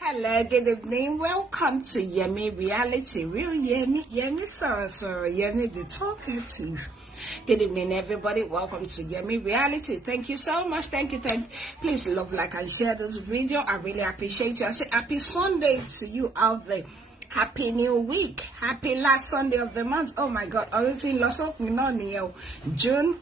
Hello, good evening. Welcome to Yemi Reality. Real Yemi Sorrow, Yemi the talkative. Good evening, everybody. Welcome to Yemi Reality. Thank you so much. Thank you. Please love, like, and share this video. I really appreciate you. I say happy Sunday to you out there. Happy New Week. Happy last Sunday of the month. Oh my God. Everything lost up. June.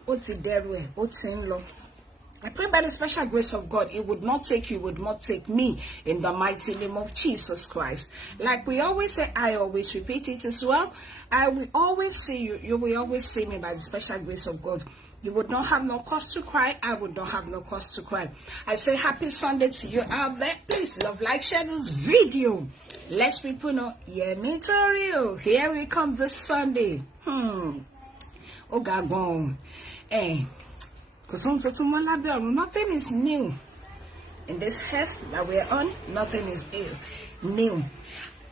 I pray by the special grace of God, it would not take you, would not take me, in the mighty name of Jesus Christ. Like we always say, I always repeat it as well. I will always see you. You will always see me by the special grace of God. You would not have no cause to cry. I would not have no cause to cry. I say happy Sunday to you out there. Please love, like, share this video. Let people know, Yemi Torio, here we come this Sunday. Oh God, because nothing is new in this earth that we're on. Nothing is new.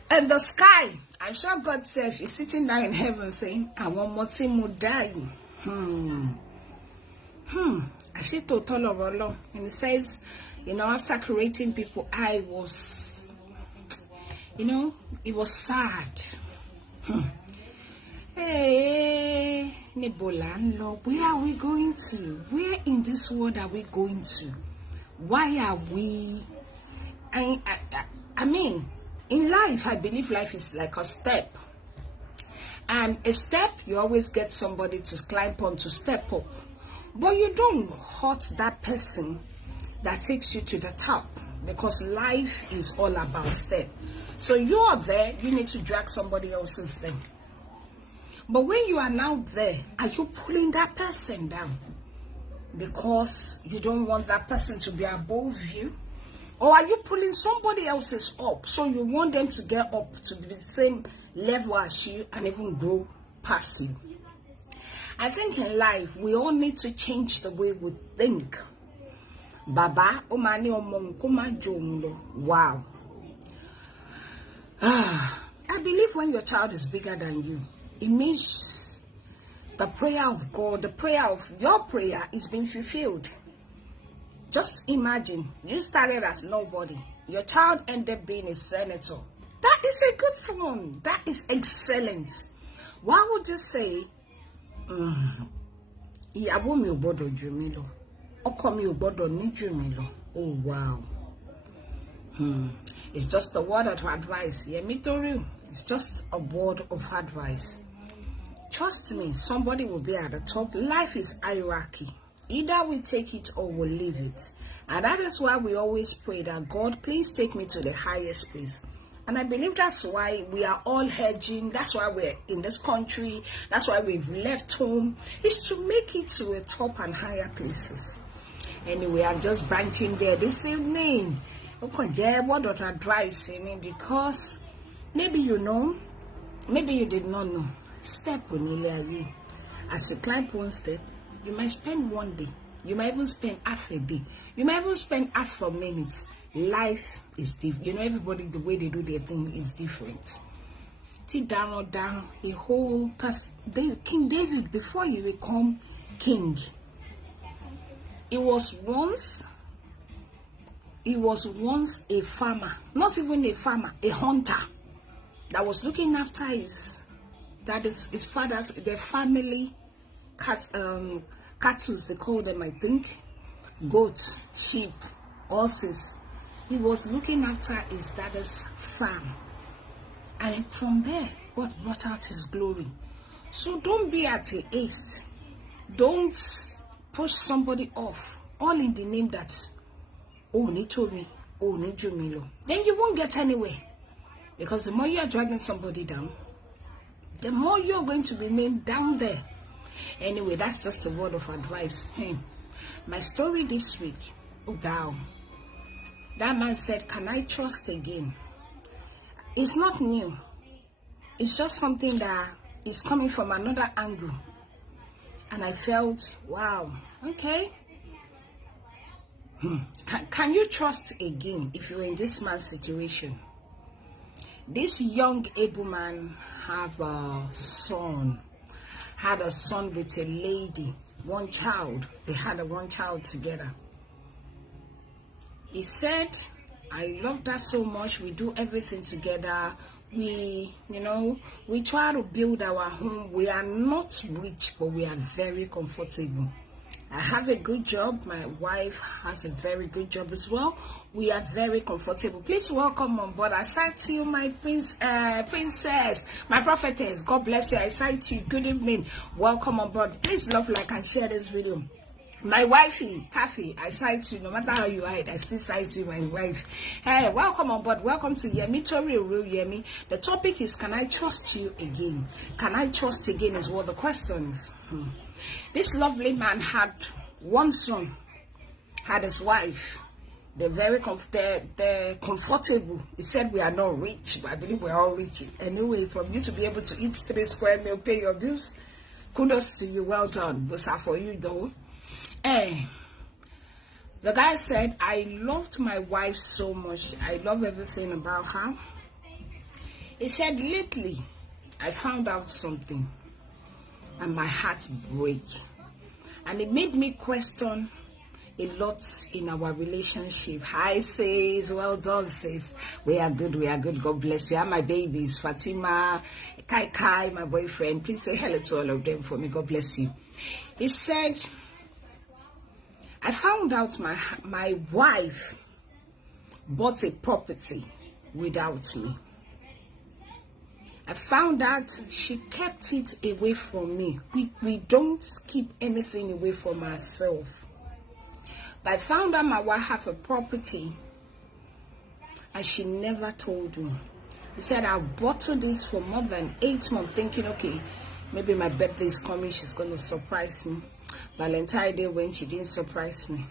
And the sky, I'm sure God said, is sitting down in heaven saying, I want more to die. I see total of Allah. And it says, after creating people, I was, it was sad. Hey, Nibolando, where are we going to? Where in this world are we going to? Why are we? I mean, in life, I believe life is like a step. And a step, you always get somebody to climb on to step up. But you don't hurt that person that takes you to the top, because life is all about step. So you are there, you need to drag somebody else's thing. But when you are now there, are you pulling that person down because you don't want that person to be above you? Or are you pulling somebody else's up so you want them to get up to the same level as you and even grow past you? I think in life, we all need to change the way we think. Baba, omani omonkuma jomlo. Wow. I believe when your child is bigger than you, it means the prayer of God, the prayer of your prayer is being fulfilled. Just imagine, you started as nobody. Your child ended up being a senator. That is a good thing. That is excellent. Why would you say, oh wow. It's just a word of advice. It's just a word of advice. Trust me, somebody will be at the top. Life is hierarchy. Either we take it or we leave it. And that is why we always pray that God, please take me to the highest place. And I believe that's why we are all hedging. That's why we're in this country. That's why we've left home. Is to make it to a top and higher places. Anyway, I'm just branching there this evening. Okay, yeah, what of advice in it? Because maybe you know, maybe you did not know. Step on you. As you climb one step, you might spend one day. You might even spend half a day. You might even spend half a minute. Life is different. Everybody, the way they do their thing is different. Sit down or down, a whole person. King David, before he become king, he was once a farmer. Not even a farmer, a hunter that was looking after his father's, their family cattle, they call them, I think, goats, sheep, horses. He was looking after his dad's farm, and from there God brought out his glory. So don't be at a haste. Don't push somebody off, all in the name that, oh, need to me, oh, need you me. Then you won't get anywhere, because the more you are dragging somebody down, the more you're going to remain down there. Anyway, that's just a word of advice. My story this week, oh wow. That man said, can I trust again? It's not new. It's just something that is coming from another angle. And I felt, wow, okay. Can you trust again if you're in this man's situation? This young able man had a son with a lady, one child. They had one child together. He said I love that so much. We do everything together. We try to build our home. We are not rich, but we are very comfortable. I have a good job. My wife has a very good job as well. We are very comfortable. Please welcome on board. I cite you, my princess, my prophetess. God bless you. I cite you. Good evening. Welcome on board. Please love, like, and share this video. My wifey, Kathy, I cite you. No matter how you hide, I still cite you, my wife. Hey, welcome on board. Welcome to Yemi Tori, Real Yemi. The topic is, can I trust you again? Can I trust again is what the question is. This lovely man had one son, had his wife. They're very they're comfortable. He said we are not rich, but I believe we're all rich. Anyway, for you to be able to eat 3 square meals, pay your bills, kudos to you. Well done. Those are for you, though. The guy said, I loved my wife so much. I love everything about her. He said, lately, I found out something and my heart break. And it made me question a lot in our relationship. Hi, says, well done, says. We are good, God bless you. And my babies, Fatima, Kai, my boyfriend. Please say hello to all of them for me. God bless you. He said, I found out my wife bought a property without me. I found out she kept it away from me. We don't keep anything away from ourselves. But I found out my wife have a property and she never told me. He said, I bottled this for more than 8 months thinking, okay, maybe my birthday is coming, she's going to surprise me. Valentine's Day when she didn't surprise me.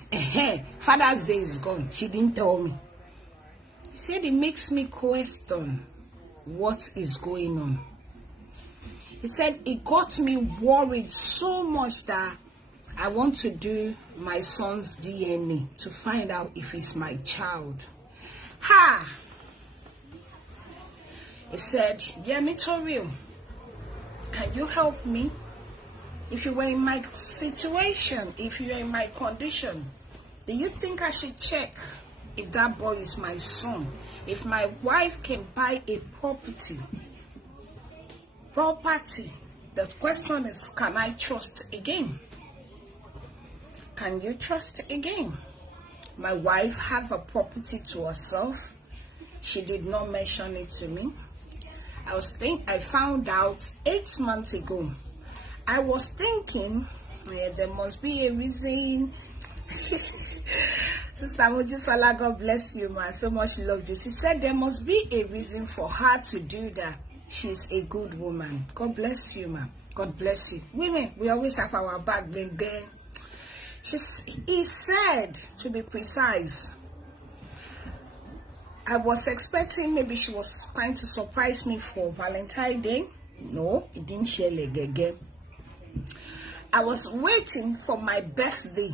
Father's Day is gone. She didn't tell me. He said it makes me question what is going on. He said it got me worried so much that I want to do my son's DNA to find out if it's my child. Ha! He said, Yemi Tori, can you help me? If you were in my situation, if you were in my condition, do you think I should check if that boy is my son? If my wife can buy a property, the question is, can I trust again? Can you trust again? My wife have a property to herself. She did not mention it to me. I found out 8 months ago. I was thinking there must be a reason. Sister Mojisola, God bless you, man. So much love you. She said there must be a reason for her to do that. She's a good woman. God bless you, man. God bless you. Women, we always have our back then. He said, to be precise, I was expecting maybe she was trying to surprise me for Valentine's Day. No, it didn't share leg again. I was waiting for my birthday,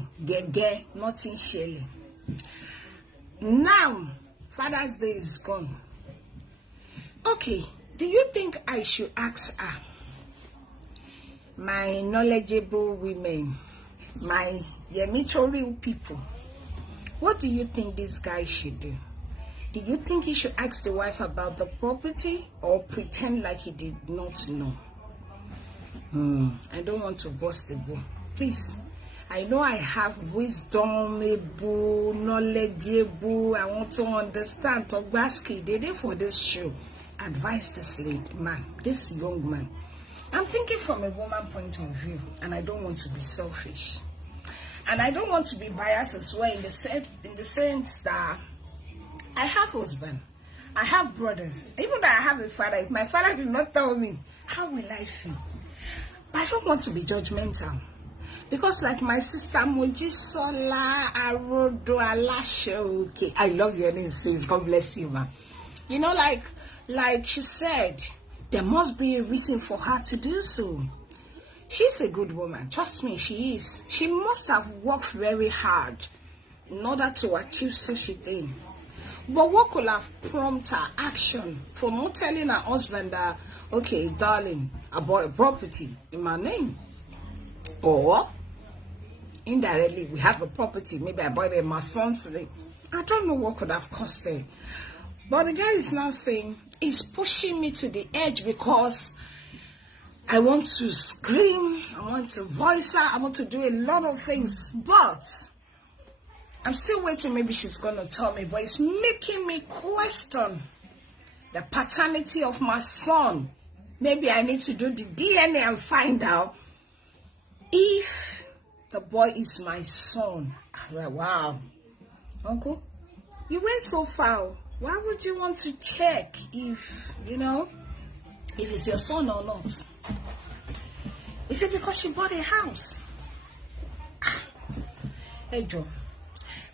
nothing Shelley. Now, Father's Day is gone. Okay, do you think I should ask her? My knowledgeable women, my Yemi Tori people, what do you think this guy should do? Do you think he should ask the wife about the property or pretend like he did not know? I don't want to burst the ball. Please. I know I have wisdom, knowledgeable. I want to understand. Togbaski, they did for this show. Advise this man, this young man. I'm thinking from a woman point of view, and I don't want to be selfish. And I don't want to be biased as well in the sense that I have husband, I have brothers. Even though I have a father, if my father did not tell me, how will I feel? But I don't want to be judgmental. Because like my sister Mojisola Arodo Alashe, okay, I love your name, sis. God bless you, man. You know, like she said, there must be a reason for her to do so. She's a good woman. Trust me, she is. She must have worked very hard in order to achieve such a thing. But what could have prompted her action for not telling her husband that, okay, darling, I bought a property in my name? Or indirectly, we have a property. Maybe I bought it in my son's name. I don't know what could have caused it. But the guy is now saying, he's pushing me to the edge because I want to scream, I want to voice out, I want to do a lot of things. But I'm still waiting, maybe she's going to tell me. But it's making me question the paternity of my son. Maybe I need to do the DNA and find out if the boy is my son. Wow. Uncle, you went so far. Why would you want to check if, if it's your son or not? Is it because she bought a house? Hey, Joe.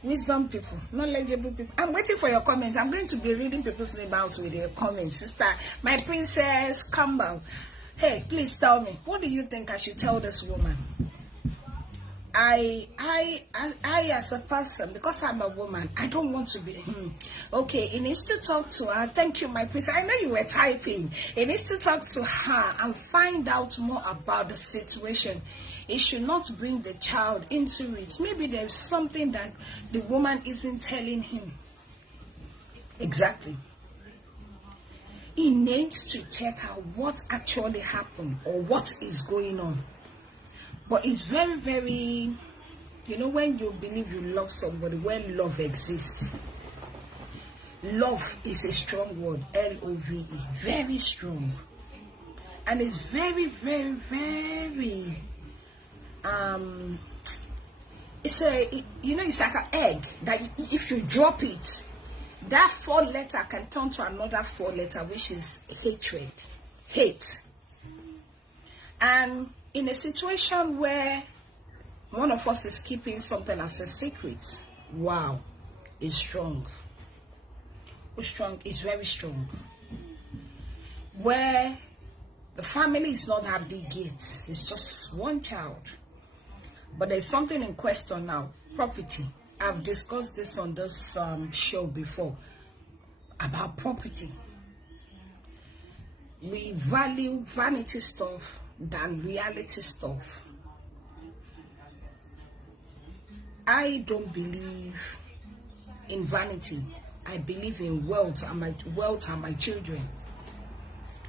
Wisdom people, knowledgeable people. I'm waiting for your comments. I'm going to be reading people's names out with your comments. Sister, my princess Campbell. Hey, please tell me, what do you think I should tell this woman? I as a person, because I'm a woman, I don't want to be, okay, he needs to talk to her. Thank you, my princess. I know you were typing. He needs to talk to her and find out more about the situation. He should not bring the child into it. Maybe there's something that the woman isn't telling him. Exactly. He needs to check out what actually happened or what is going on. But it's very, very, when you believe you love somebody, when love exists. Love is a strong word, L-O-V-E, very strong. And it's very, very, very, it's like an egg that if you drop it, that 4-letter can turn to another 4-letter, which is hatred, hate. And in a situation where one of us is keeping something as a secret, wow, it's strong. It's strong, it's very strong. Where the family is not that big yet, it's just one child. But there's something in question now, property. I've discussed this on this show before about property. We value vanity stuff than reality stuff. I don't believe in vanity. I believe in wealth and my children.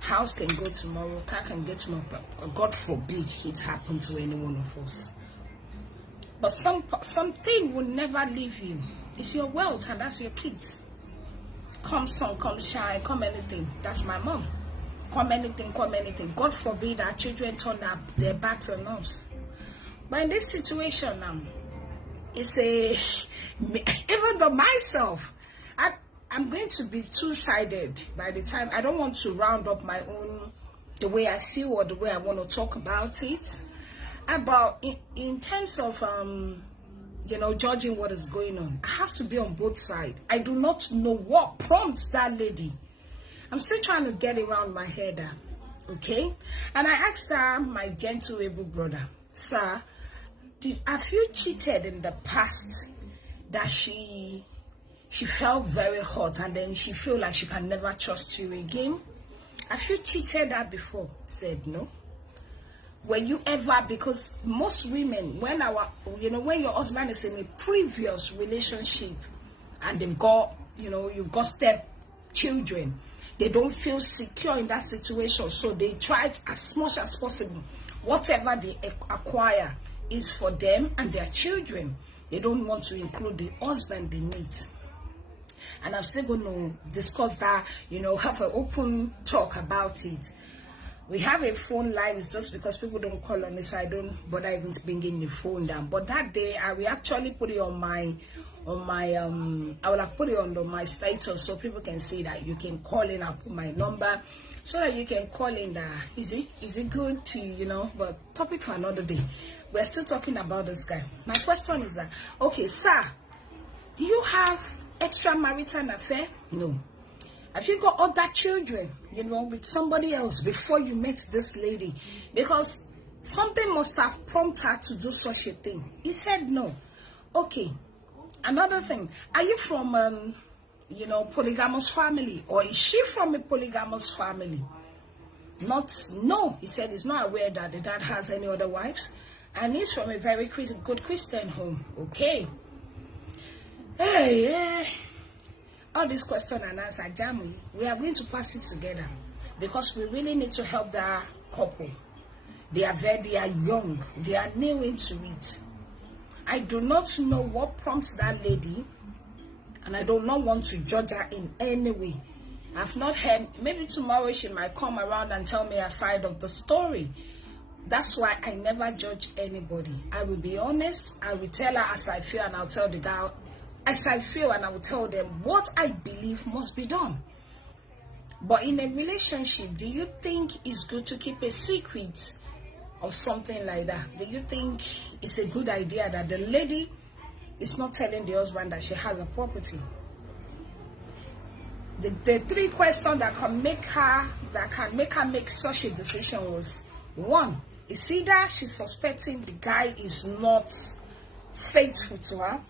House can go tomorrow, car can get tomorrow, but God forbid it happen to any one of us. But something will never leave you. It's your wealth and that's your kids. Come sun, come shine, come anything. That's my mom. Come anything, come anything. God forbid our children turn their backs on us. But in this situation now, even though myself, I'm going to be two-sided by the time. I don't want to round up my own, the way I feel or the way I want to talk about it. About in terms of judging what is going on, I have to be on both sides. I do not know what prompts that lady. I'm still trying to get around my head, okay? And I asked her, my gentle able brother, sir, have you cheated in the past that she felt very hot and then she feel like she can never trust you again? Have you cheated her before? Said no. Were you ever, because most women, when your husband is in a previous relationship and they've got, you've got step children, they don't feel secure in that situation, so they try as much as possible. Whatever they acquire is for them and their children. They don't want to include the husband in it. And I'm still going to discuss that, have an open talk about it. We have a phone line, it's just because people don't call on it, so I don't bother even bringing the phone down. But that day, I will actually put it on my I will have put it on my status so people can see that you can call in. I'll put my number so that you can call in. Is it good to, but topic for another day. We're still talking about this guy. My question is that, okay, sir, do you have extramarital affair? No. Have you got other children, with somebody else before you met this lady? Because something must have prompted her to do such a thing. He said no. Okay. Another thing, are you from, polygamous family? Or is she from a polygamous family? No. He said he's not aware that the dad has any other wives. And he's from a very good Christian home. Okay. Hey, all this question and answer, Jamie, we are going to pass it together because we really need to help the couple. They are young, they are new into it. I do not know what prompts that lady, and I do not want to judge her in any way. I've not heard, maybe tomorrow she might come around and tell me a side of the story. That's why I never judge anybody. I will be honest, I will tell her as I feel, and I'll tell the guy as I feel, and I will tell them what I believe must be done. But in a relationship, do you think it's good to keep a secret or something like that? Do you think it's a good idea that the lady is not telling the husband that she has a property? The three questions that can make her make such a decision was: one, is either she's suspecting the guy is not faithful to her.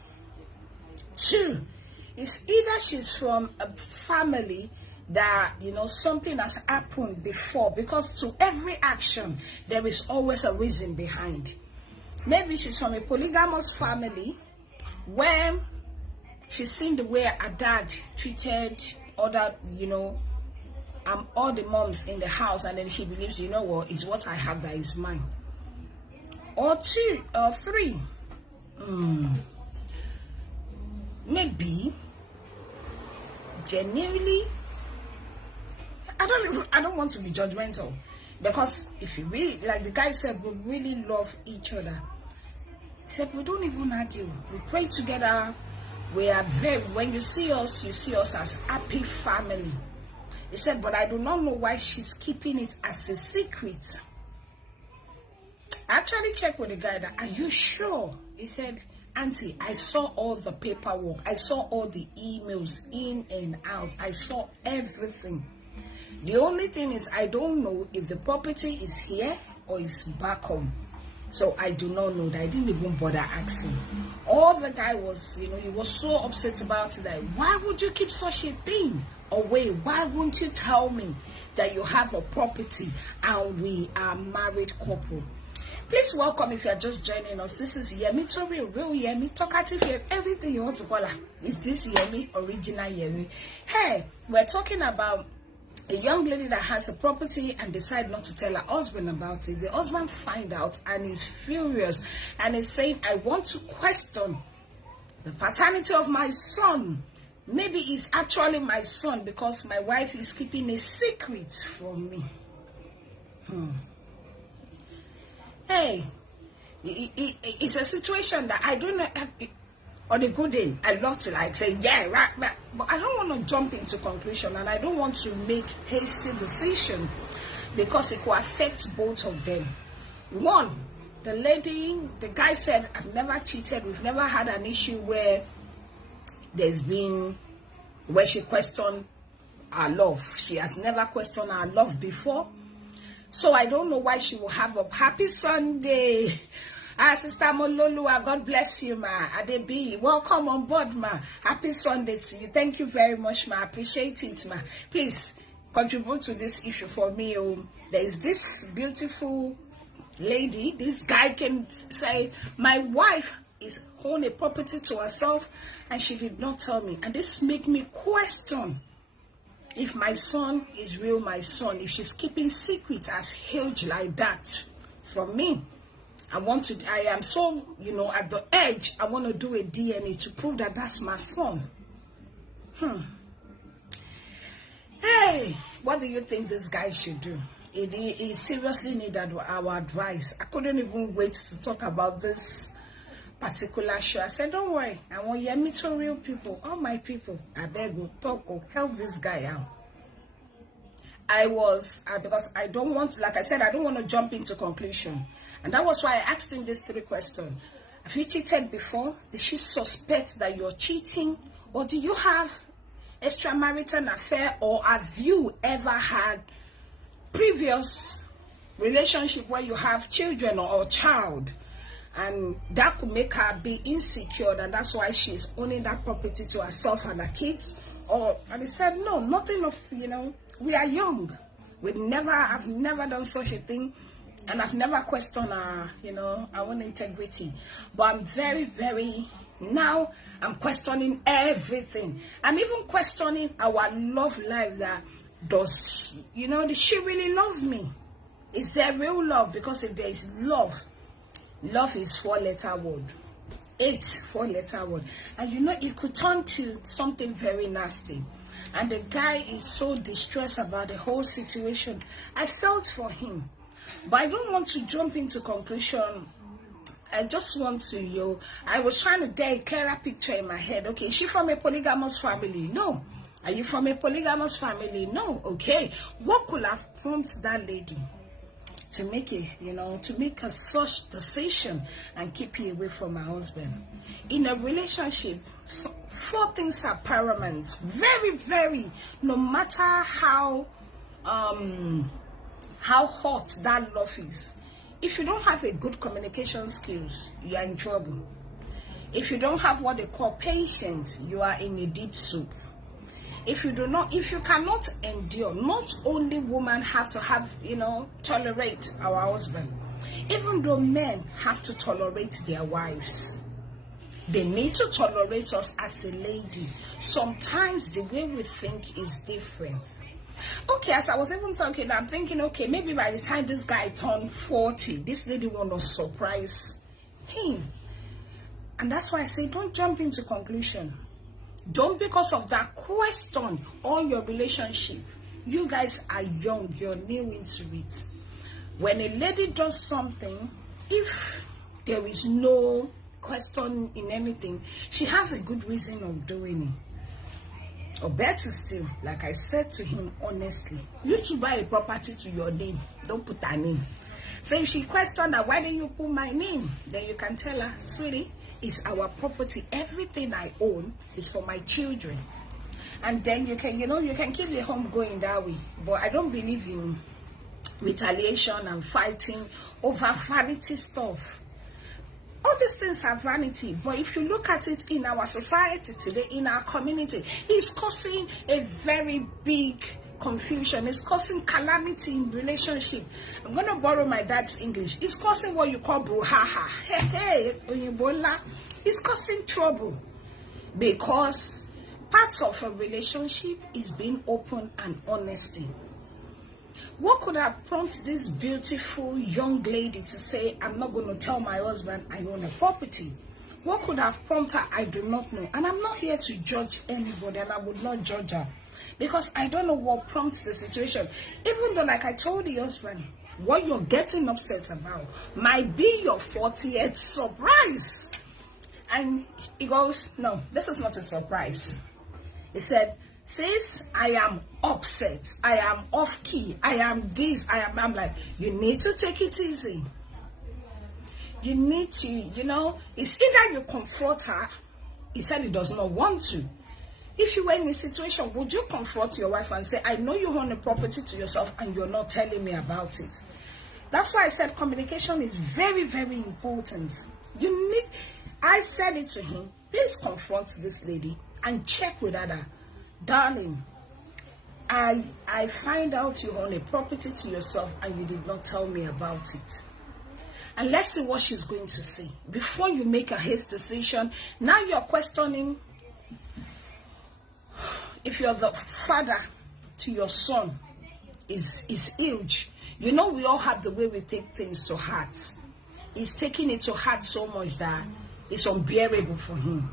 Two, is either she's from a family that, you know, something has happened before, because to every action there is always a reason behind. Maybe she's from a polygamous family where she's seen the way her dad treated other, you know, all the moms in the house, and then she believes, you know what, it's what I have that is mine. Or two or three, maybe genuinely, I don't want to be judgmental, because if you really, like the guy said, we really love each other. He said, we don't even argue, we pray together, we are very, when you see us as happy family. He said, but I do not know why she's keeping it as a secret. I actually checked with the guy that, are you sure? He said, Auntie, I saw all the paperwork, I saw all the emails in and out, I saw everything. The only thing is, I don't know if the property is here or is back home. So I do not know that. I didn't even bother asking. All the guy was, you know, he was so upset about it. Like, why would you keep such a thing away? Why won't you tell me that you have a property and we are married couple? Please welcome, if you are just joining us, this is Yemi Tori, real Yemi, talkative Yemi, everything you want to call her. Is this Yemi, original Yemi? Hey, we're talking about a young lady that has a property and decide not to tell her husband about it. The husband find out and is furious and is saying, I want to question the paternity of my son. Maybe it's actually my son because my wife is keeping a secret from me. Hey, it's a situation that I don't know. On a good day, I love to like say, yeah, right, but I don't want to jump into conclusion, and I don't want to make hasty decision because it will affect both of them. One, the guy said, I've never cheated. We've never had an issue where she questioned our love. She has never questioned our love before. So I don't know why she will have a happy Sunday. Sister Mololua, God bless you, ma. Adebi, welcome on board, ma. Happy Sunday to you. Thank you very much, ma. Appreciate it, ma. Please contribute to this issue for me. There is this beautiful lady. This guy can say, my wife is own a property to herself, and she did not tell me. And this make me question if my son is real, my son. If she's keeping secret as huge like that from me. I am so, you know, at the edge. I want to do a DNA to prove that that's my son. Hey, what do you think this guy should do? He seriously needed our advice. I couldn't even wait to talk about this particular show. I said, don't worry. I want Yemi to real people, all my people. I beg you, talk or help this guy out. Because I don't want, like I said, I don't want to jump into conclusion. And that was why I asked him these three questions. Have you cheated before? Did she suspect that you're cheating? Or do you have extramarital affair? Or have you ever had previous relationship where you have children or a child? And that could make her be insecure, and that's why she's owning that property to herself and her kids. And he said, no, nothing of, you know, we are young. I've never done such a thing. And I've never questioned our, you know, our own integrity. But I'm very, very Now I'm questioning everything. I'm even questioning our love life. That does she really love me? Is there real love? Because if there is love is 4-letter word. 4-letter word. And it could turn to something very nasty. And the guy is so distressed about the whole situation. I felt for him. But I don't want to jump into conclusion. I just want to, I was trying to get a clearer picture in my head. Okay, is she from a polygamous family? No. Are you from a polygamous family? No. Okay. What could have prompted that lady to make a such decision and keep you away from her husband? In a relationship, 4 things are paramount. Very, very, no matter how hot that love is. If you don't have a good communication skills, you are in trouble. If you don't have what they call patience, you are in a deep soup. If you cannot endure, not only women have to tolerate our husband, even though men have to tolerate their wives. They need to tolerate us as a lady. Sometimes the way we think is different. Okay, as I was even talking, I'm thinking, okay, maybe by the time this guy turned 40, this lady want to surprise him. And that's why I say, don't jump into conclusion. Don't, because of that question or your relationship. You guys are young, you're new into it. When a lady does something, if there is no question in anything, she has a good reason of doing it. Or better still, like I said to him honestly, you should buy a property to your name, don't put her name. So if she questioned her, why didn't you put my name? Then you can tell her, sweetie, it's our property. Everything I own is for my children. And then you can, you can keep the home going that way. But I don't believe in retaliation and fighting over vanity stuff. All these things are vanity, but if you look at it in our society today, in our community, it's causing a very big confusion. It's causing calamity in relationship. I'm going to borrow my dad's English. It's causing what you call brouhaha. It's causing trouble because part of a relationship is being open and honesty. What could have prompted this beautiful young lady to say, I'm not going to tell my husband I own a property? What could have prompted her? I do not know. And I'm not here to judge anybody, and I would not judge her, because I don't know what prompts the situation. Even though, like I told the husband, what you're getting upset about might be your 40th surprise. And he goes, no, this is not a surprise. He said, sis, I am upset, I am off key, I am this, I'm like, you need to take it easy. You need to, it's either you confront her. He said he does not want to. If you were in a situation, would you confront your wife and say, I know you own a property to yourself and you're not telling me about it? That's why I said communication is very, very important. I said it to him, please confront this lady and check with her. Darling, I find out you own a property to yourself and you did not tell me about it. And let's see what she's going to say. Before you make a hasty decision, now you're questioning if you're the father to your son is huge. We all have the way we take things to heart. He's taking it to heart so much that it's unbearable for him.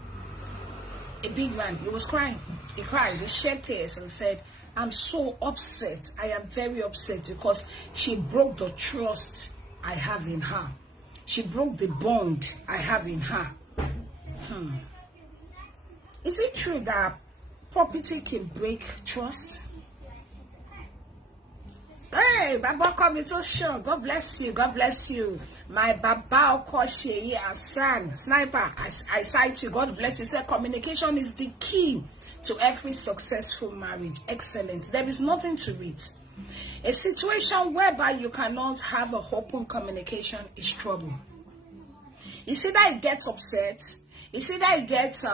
A big man, he was crying. He cried, he shed tears and said, I'm so upset. I am very upset because she broke the trust I have in her. She broke the bond I have in her. Is it true that property can break trust? Hey, Baba Komito Show. God bless you. God bless you. My Baba Okoshe Asan Sniper. I cite you. God bless you. Say communication is the key to every successful marriage. Excellent. There is nothing to it. A situation whereby you cannot have a open communication is trouble. You see that it gets upset. You see that it gets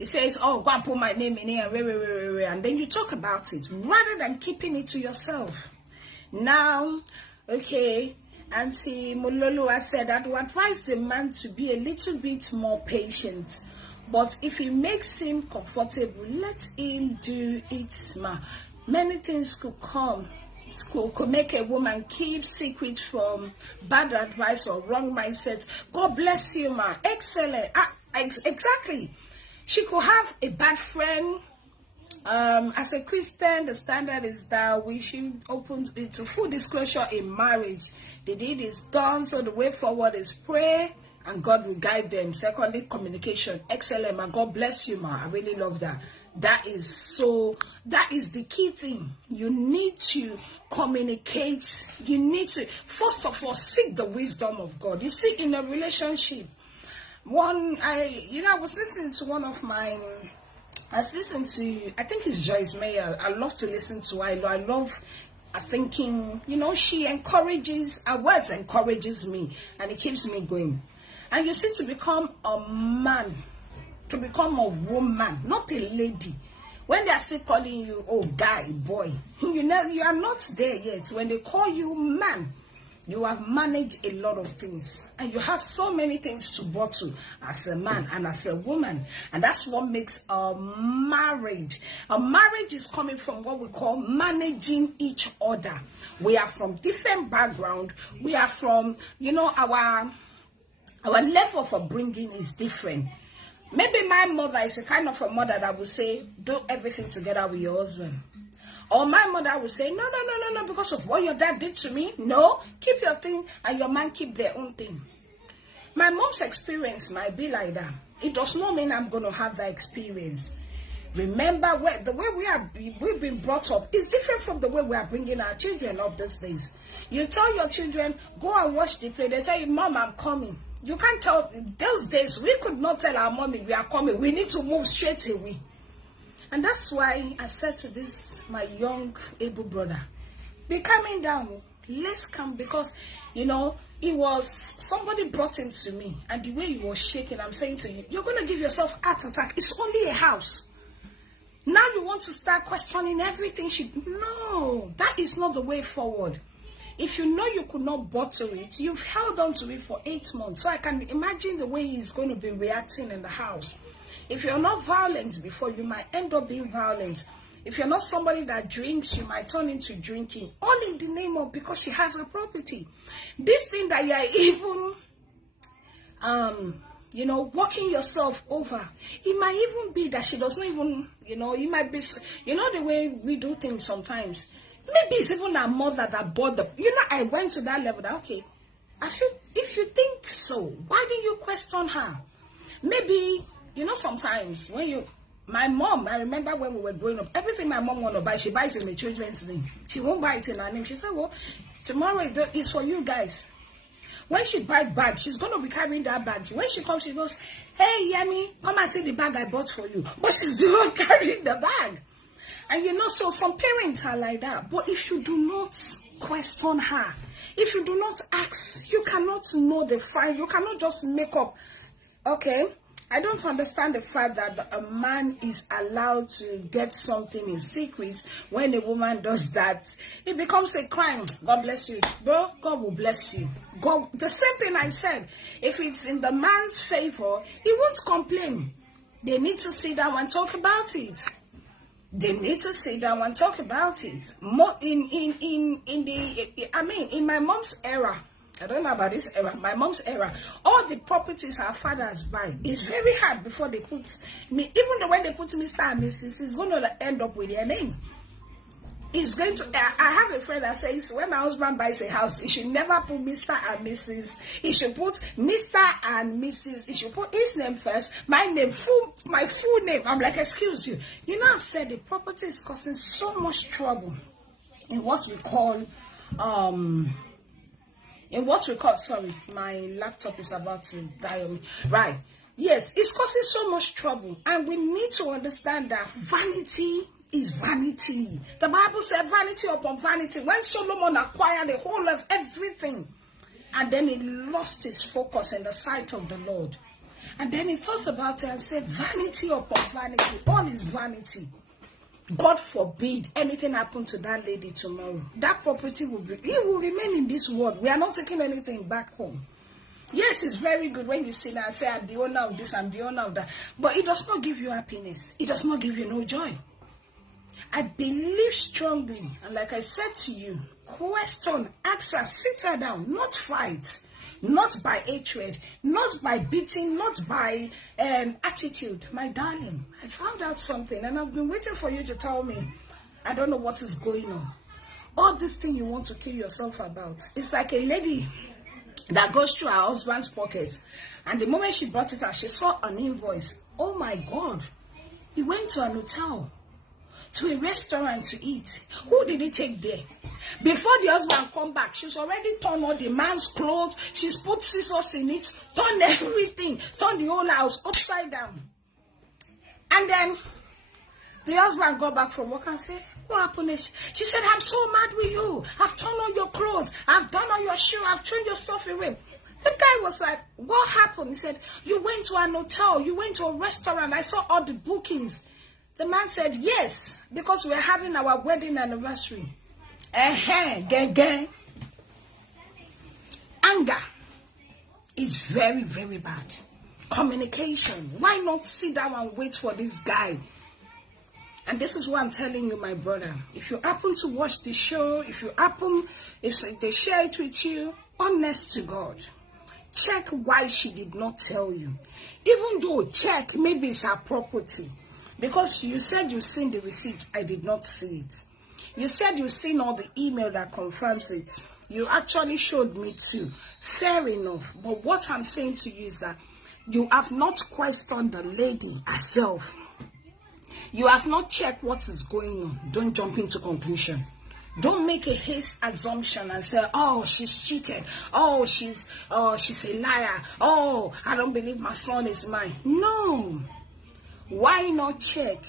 it says, oh, go and put my name in here, and then you talk about it rather than keeping it to yourself. Now, okay, Auntie Mololua said, I would advise the man to be a little bit more patient. But if it makes him comfortable, let him do it, ma. Many things could come. Could make a woman keep secret from bad advice or wrong mindset. God bless you, ma. Excellent. Exactly. She could have a bad friend. As a Christian, the standard is that we should open it to full disclosure in marriage. The deed is done, so the way forward is pray, and God will guide them. Secondly, communication. Excellent, ma. God bless you, ma. I really love that. That is the key thing. You need to communicate. You need to, first of all, seek the wisdom of God. You see, in a relationship, I was listening to I think it's Joyce Meyer. I love to listen to her. I love thinking, she encourages, her words encourages me, and it keeps me going. And you see, to become a man, to become a woman, not a lady, when they are still calling you, oh, guy, boy, you are not there yet. When they call you man, you have managed a lot of things, and you have so many things to bottle as a man and as a woman, and that's what makes a marriage. A marriage is coming from what we call managing each other. We are from different background. We are from, our level of upbringing is different. Maybe my mother is a kind of a mother that would say, do everything together with your husband. Or my mother would say, no, because of what your dad did to me. No, keep your thing and your man keep their own thing. My mom's experience might be like that. It does not mean I'm going to have that experience. Remember, the way we've been brought up is different from the way we are bringing our children up these days. You tell your children, go and watch the play. They tell you, Mom, I'm coming. You can't tell. Those days, we could not tell our mommy we are coming. We need to move straight away. And that's why I said to my young able brother, be calming down. Let's come, because, somebody brought him to me, and the way he was shaking, I'm saying to you, you're going to give yourself heart attack. It's only a house. Now you want to start questioning everything. No, that is not the way forward. If you know you could not bottle it, you've held on to it for 8 months. So I can imagine the way he's going to be reacting in the house. If you're not violent before, you might end up being violent. If you're not somebody that drinks, you might turn into drinking. All in the name of, because she has a property. This thing that you're even, walking yourself over. It might even be that she doesn't even, it might be, the way we do things sometimes. Maybe it's even her mother that bought the, I went to that level that, okay, if you think so, why did you question her? Maybe, sometimes when my mom, I remember when we were growing up, everything my mom want to buy, she buys in the children's name. She won't buy it in her name. She said, well, tomorrow is for you guys. When she buy bags, she's going to be carrying that bag. When she comes, she goes, hey, Yemi, come and see the bag I bought for you. But she's still carrying the bag. And so some parents are like that. But if you do not question her, if you do not ask, you cannot know the fact. You cannot just make up, okay, I don't understand the fact that a man is allowed to get something in secret. When a woman does that, it becomes a crime. God bless you. Bro, God will bless you. God, the same thing I said. If it's in the man's favor, he won't complain. They need to sit down and talk about it. They need to sit down and talk about it. More in my mom's era, I don't know about this era, my mom's era, all the properties her fathers buy, it's very hard before they put me, even the way they put Mr. and Mrs., it's going to end up with their name. It's going to, I have a friend that says when my husband buys a house, he should never put Mr. and Mrs. He should put Mr. and Mrs. He should put his name first, my name, my full name. I'm like, excuse you. I've said the property is causing so much trouble in what we call, sorry, my laptop is about to die on me. Right. Yes, it's causing so much trouble. And we need to understand that vanity is vanity. The Bible said vanity upon vanity. When Solomon acquired the whole of everything, and then he lost his focus in the sight of the Lord. And then he thought about it and said, vanity upon vanity. All is vanity. God forbid anything happen to that lady tomorrow. That property will remain in this world. We are not taking anything back home. Yes, it's very good when you sit and say, I'm the owner of this, I'm the owner of that. But it does not give you happiness. It does not give you no joy. I believe strongly, and like I said to you, question, ask her, sit her down, not fight. Not by hatred, not by beating, not by attitude. My darling, I found out something and I've been waiting for you to tell me. I don't know what is going on. All this thing you want to kill yourself about. It's like a lady that goes through her husband's pocket, and the moment she brought it out, she saw an invoice. Oh my God. He went to an hotel, to a restaurant to eat. Who did he take there? Before the husband come back, she's already torn all the man's clothes. She's put scissors in it, torn everything, torn the whole house upside down. And then the husband got back from work and said, what happened? She said, I'm so mad with you. I've torn all your clothes. I've done all your shoes. I've thrown your stuff away. The guy was like, what happened? He said, you went to an hotel. You went to a restaurant. I saw all the bookings. The man said, yes, because we're having our wedding anniversary. Gang. Anger is very, very bad. Communication. Why not sit down and wait for this guy? And this is what I'm telling you, my brother. If you happen to watch the show, if they share it with you, honest to God, check why she did not tell you. Even though check, maybe it's her property. Because you said you've seen the receipt, I did not see it. You said you've seen all the email that confirms it. You actually showed me too. Fair enough. But what I'm saying to you is that you have not questioned the lady herself. You have not checked what is going on. Don't jump into conclusion. Don't make a haste assumption and say, oh, she's cheated. Oh, she's a liar. Oh, I don't believe my son is mine. No. Why not check?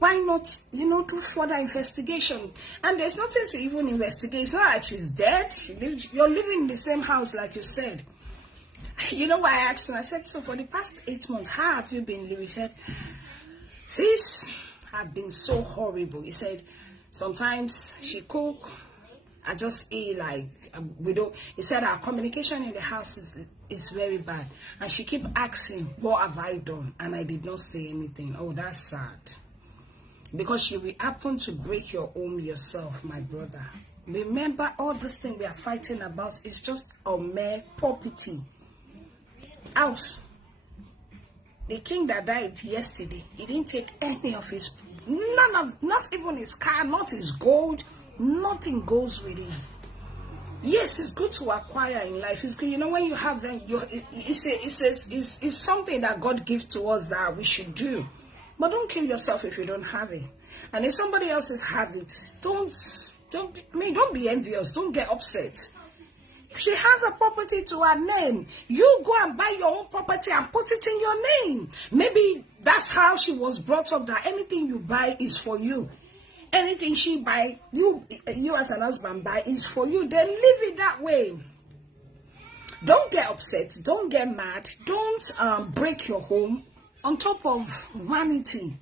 Why not, do further investigation? And there's nothing to even investigate. It's not like she's dead. You're living in the same house, like you said. You know why I asked him? I said, so for the past 8 months, how have you been living? He said, sis, I've been so horrible. He said, sometimes she cook. I just eat like, he said our communication in the house is very bad. And she keep asking, what have I done? And I did not say anything. Oh, that's sad. Because you will happen to break your home yourself, my brother. Remember, all this thing we are fighting about is just a mere property. House. The king that died yesterday, he didn't take any of his, not even his car, not his gold, nothing goes with him. Yes, it's good to acquire in life. It's good, when you have them, it's something that God gives to us that we should do. But don't kill yourself if you don't have it. And if somebody else has it, don't be envious. Don't get upset. If she has a property to her name, you go and buy your own property and put it in your name. Maybe that's how she was brought up, that anything you buy is for you. Anything she buy, you as an husband buy is for you. Then leave it that way. Don't get upset. Don't get mad. Don't break your home on top of vanity.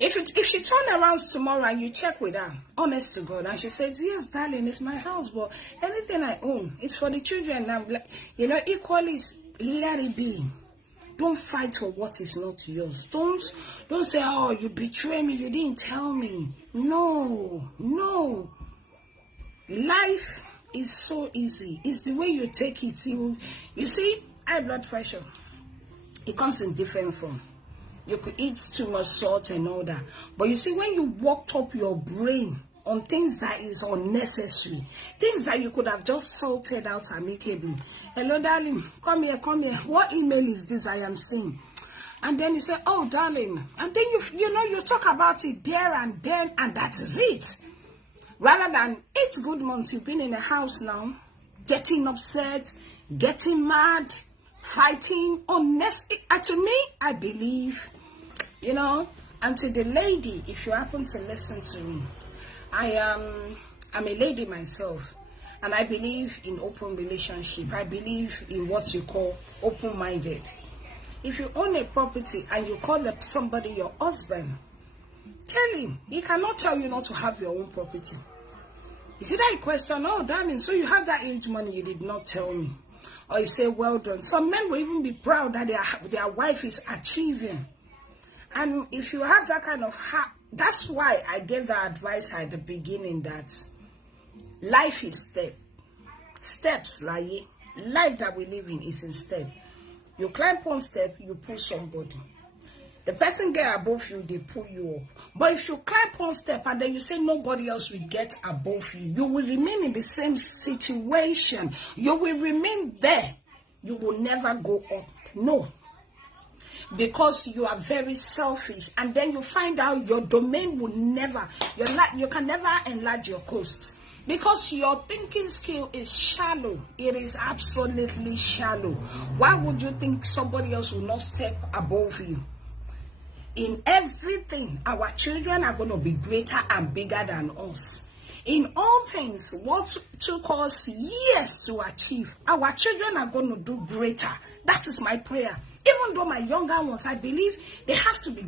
If she turns around tomorrow and you check with her, honest to God, and she says, yes, darling, it's my house, but anything I own, it's for the children. I'm like, equally, let it be. Don't fight for what is not yours. Don't say, oh, you betrayed me, you didn't tell me. No. Life is so easy. It's the way you take it. You see, high blood pressure, it comes in different form. You could eat too much salt and all that. But you see, when you worked up your brain on things that is unnecessary, things that you could have just sorted out amicably. Hello, darling, come here. What email is this I am seeing? And then you say, oh, darling. And then you talk about it there and then, and that is it. Rather than 8 good months you've been in a house now, getting upset, getting mad, fighting, unnecessary. To me, I believe, and to the lady, if you happen to listen to me, I'm a lady myself, and I believe in open relationship. I believe in what you call open-minded. If you own a property and you call somebody your husband, Tell him. He cannot tell you not to have your own property. You see that question? Oh, darling, so you have that huge money, you did not tell me. Or you say, well done. Some men will even be proud that their wife is achieving. And if you have that kind of heart, that's why I gave the advice at the beginning that life is steps. Like life that we live in is in step. You climb one step, you pull somebody. The person get above you, they pull you up. But if you climb one step and then you say nobody else will get above you, you will remain in the same situation. You will remain there. You will never go up. No. Because you are very selfish, and then you find out your domain will never, you can never enlarge your coast, because your thinking skill is shallow. It is absolutely shallow. Why would you think somebody else will not step above you? In everything, our children are going to be greater and bigger than us. In all things, what took us years to achieve, our children are going to do greater. That is my prayer. Even though my younger ones, I believe they have to be,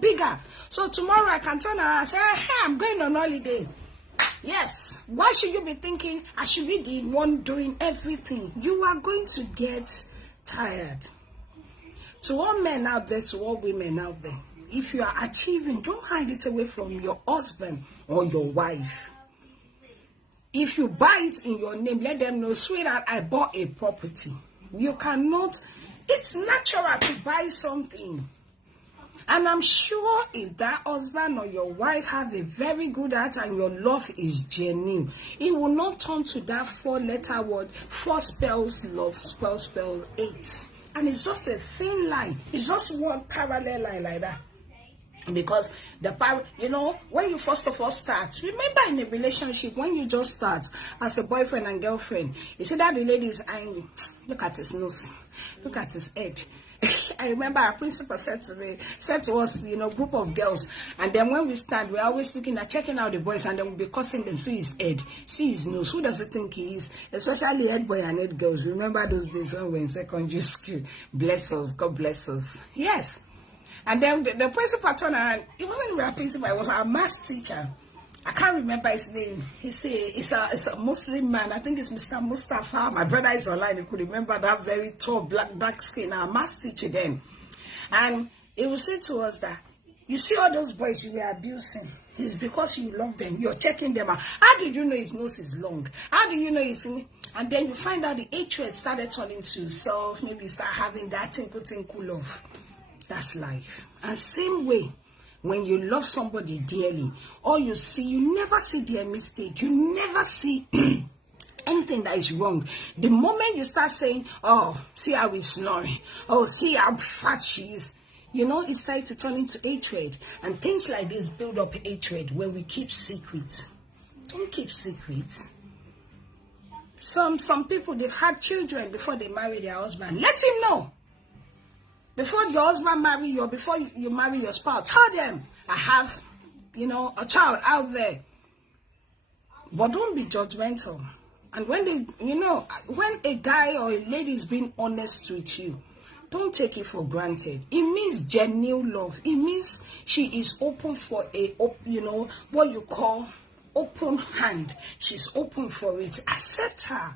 bigger. So tomorrow I can turn around and say, hey, I'm going on holiday. Yes. Why should you be thinking I should be the one doing everything? You are going to get tired. To all men out there, to all women out there, if you are achieving, don't hide it away from your husband or your wife. If you buy it in your name, let them know, sweetheart, I bought a property. You cannot. It's natural to buy something. And I'm sure if that husband or your wife have a very good heart and your love is genuine, it will not turn to that 4-letter word, 4 spells love, spell 8. And it's just a thin line. It's just one parallel line like that. Because when you first of all start, remember in a relationship, when you just start as a boyfriend and girlfriend, you see that the lady is eyeing you. Look at his nose, look at his head. I remember our principal said to us, group of girls, and then when we stand, we're always checking out the boys, and then we'll be cussing them. See his head, see his nose. Who does he think he is? Especially head boy and head girls. Remember those days when we were in secondary school? Bless us, God bless us. Yes. And then the principal turned around. It wasn't our principal, it was our math teacher. I can't remember his name. It's a Muslim man. I think it's Mr. Mustafa. My brother is online. He could remember that very tall, black skin. Our math teacher then. And he will say to us that, you see all those boys you were abusing. It's because you love them. You're checking them out. How did you know his nose is long? How do you know he's in? And then you find out the hatred started turning to self. Maybe start having that tinkle love. That's life. And same way, when you love somebody dearly, all you see, you never see their mistake. You never see anything that is wrong. The moment you start saying, oh, see how he's snoring. Oh, see how fat she is. It starts to turn into hatred. And things like this build up hatred when we keep secrets. Don't keep secrets. Some people, they've had children before they marry their husband. Let him know. Before your husband marry you, or before you marry your spouse, tell them, I have, a child out there. But don't be judgmental. And when when a guy or a lady is being honest with you, don't take it for granted. It means genuine love. It means she is open for what you call open hand. She's open for it. Accept her.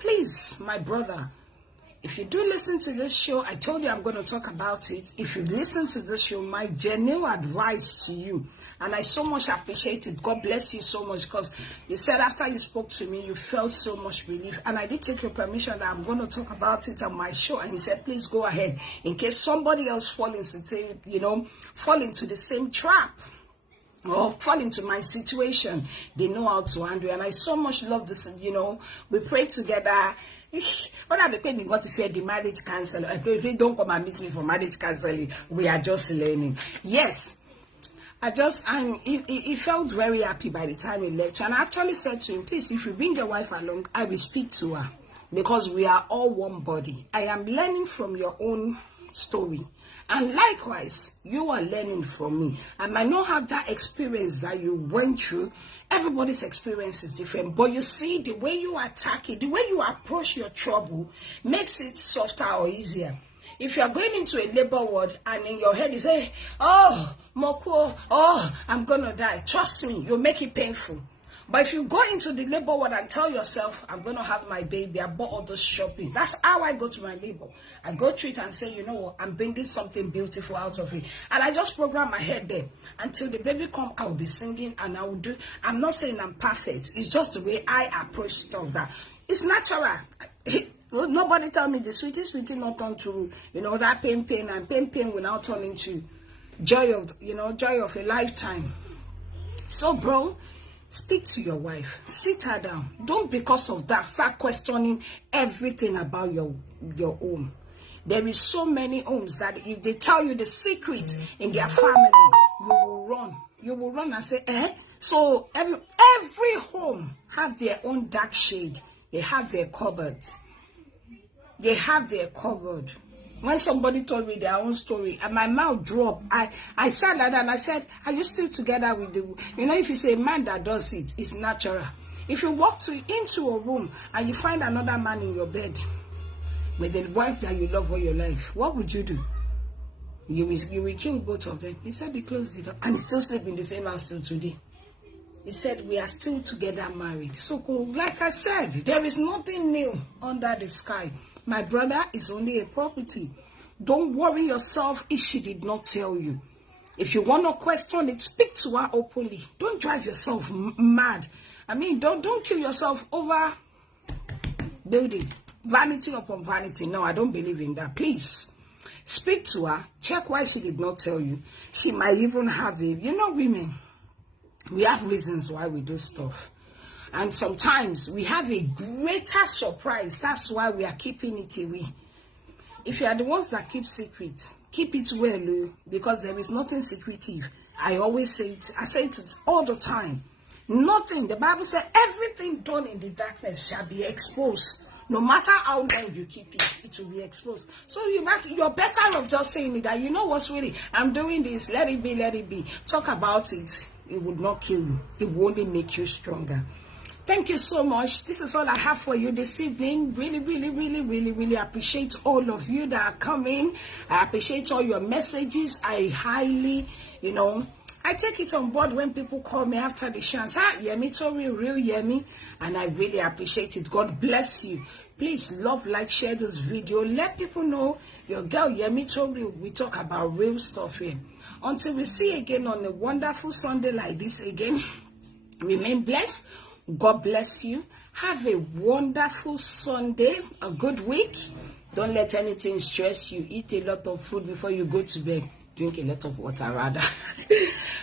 Please, my brother. If you do listen to this show, I told you I'm going to talk about it. If you listen to this show, my genuine advice to you, and I so much appreciate it. God bless you so much, because you said after you spoke to me, you felt so much relief. And I did take your permission that I'm going to talk about it on my show. And you said, please go ahead, in case somebody else fall into the same trap, or fall into my situation. They know how to handle it. And I so much love this, we pray together. When I became what if the marriage counselor, I pray, don't come and meet me for marriage counseling. We are just learning. Yes. He felt very happy by the time he left. And I actually said to him, please, if you bring your wife along, I will speak to her. Because we are all one body. I am learning from your own story. And likewise, you are learning from me. I might not have that experience that you went through. Everybody's experience is different. But you see, the way you attack it, the way you approach your trouble makes it softer or easier. If you are going into a labor ward and in your head you say, oh, Moko, oh, I'm going to die, trust me, you'll make it painful. But if you go into the labor ward and tell yourself, I'm going to have my baby, I bought all this shopping. That's how I go to my labor. I go through it and say, you know what, I'm bringing something beautiful out of it. And I just program my head there. Until the baby come, I will be singing and I will do. I'm not saying I'm perfect. It's just the way I approach stuff. That it's natural. Nobody tell me the sweetie not turn to, that pain, and pain will now turn into joy of a lifetime. So, bro, speak to your wife. Sit her down. Don't, because of that, start questioning everything about your home. There is so many homes that if they tell you the secret in their family, you will run. You will run and say, eh? So every home have their own dark shade. They have their cupboards. They have their cupboard. When somebody told me their own story, and my mouth dropped, I sat like that and I said, are you still together with the... if it's a man that does it, it's natural. If you walk into a room and you find another man in your bed with the wife that you love all your life, what would you do? You will kill both of them. He said he closed the door and he still sleep in the same house till today. He said we are still together married. So like I said, there is nothing new under the sky. My brother is only a property. Don't worry yourself if she did not tell you. If you want to question it, speak to her openly. Don't drive yourself mad. Don't kill yourself over building vanity upon vanity. No, I don't believe in that. Please speak to her. Check why she did not tell you. She might even have women, we have reasons why we do stuff. And sometimes we have a greater surprise. That's why we are keeping it away. If you are the ones that keep secret, keep it well, because there is nothing secretive. I always say it. I say it all the time. Nothing. The Bible said everything done in the darkness shall be exposed. No matter how long you keep it, it will be exposed. So you're better off just saying it that, what's really, I'm doing this, let it be, let it be. Talk about it. It would not kill you. It will only make you stronger. Thank you so much. This is all I have for you this evening. Really, really, really, really, really appreciate all of you that are coming. I appreciate all your messages. I highly, I take it on board when people call me after the show and say, Yemi Tori, real Yemi. And I really appreciate it. God bless you. Please love, like, share this video. Let people know your girl Yemi Tori. We talk about real stuff here. Until we see again on a wonderful Sunday like this again, remain blessed. God bless you. Have a wonderful Sunday, a good week. Don't let anything stress you. Eat a lot of food before you go to bed. Drink a lot of water rather.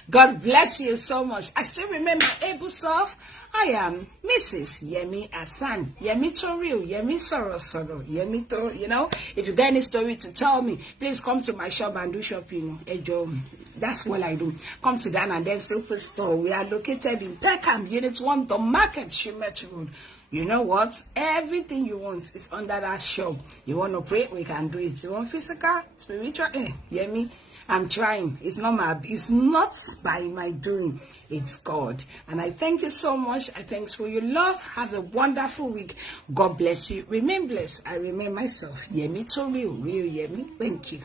God bless you so much. I still remember Ebusof. I am Mrs. Yemi Asan. Yemi Toriu. Yemi Soro. Yemi To, if you got any story to tell me, please come to my shop and do shopping. That's what I do. Come to Dan and then Superstore. We are located in Peckham, Unit 1, the Market, Shimet Road. You know what? Everything you want is under that shop. You want to pray? We can do it. You want physical, spiritual? Yemi, I'm trying. It's not by my doing. It's God. And I thank you so much. I thanks for your love. Have a wonderful week. God bless you. Remain blessed. I remain myself. Yemi to real Yemi. Thank you.